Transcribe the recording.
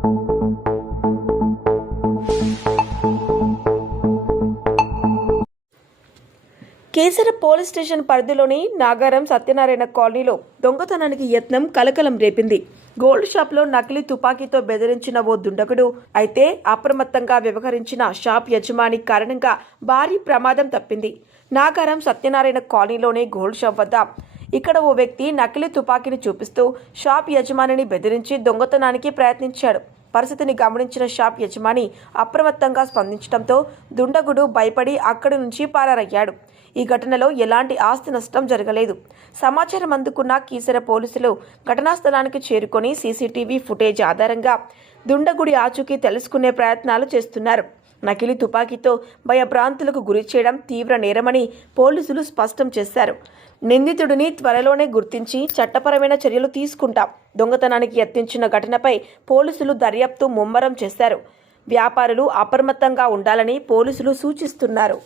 కేసర police station పరిధిలోని నాగారం సత్యనారాయణ కాలనీలో దొంగతనానికి యత్నం కలకలం రేపింది. గోల్డ్ షాప్లో నకిలీ తుపాకీతో బెదిరించిన ఓ దుండగుడు అయితే అప్రమత్తంగా వ్యవహరించిన షాప్ యజమాని కారణంగా భారీ ప్రమాదం తప్పింది. నాగారం సత్యనారాయణ కాలనీలోని గోల్డ్ షాప్ వద్ద ఇక్కడ ఓ వ్యక్తి నకిలీ తుపాకీని చూపిస్తూ షాప్ యజమానిని బెదిరించి దొంగతనానికి ప్రయత్నించాడు. పరిస్థితిని గమనించిన షాప్ యజమాని అప్రమత్తంగా స్పందించడంతో దుండగుడు భయపడి అక్కడి నుంచి పారయ్యాడు. ఈ ఘటనలో ఎలాంటి ఆస్తి నష్టం జరగలేదు. సమాచారం అందుకున్న కీసర పోలీసులు ఘటనా స్థలానికి చేరుకొని సీసీటీవీ ఫుటేజ్ ఆధారంగా దుండగుడి ఆచూకీ తెలుసుకునే ప్రయత్నాలు చేస్తున్నారు. నకిలీ తుపాకీతో భయభ్రాంతులకు గురి చేయడం తీవ్ర నేరమని పోలీసులు స్పష్టం చేశారు. నిందితుడిని త్వరలోనే గుర్తించి చట్టపరమైన చర్యలు తీసుకుంటాం. దొంగతనానికి యత్నించిన ఘటనపై పోలీసులు దర్యాప్తు ముమ్మరం చేశారు. వ్యాపారులు అప్రమత్తంగా ఉండాలని పోలీసులు సూచిస్తున్నారు.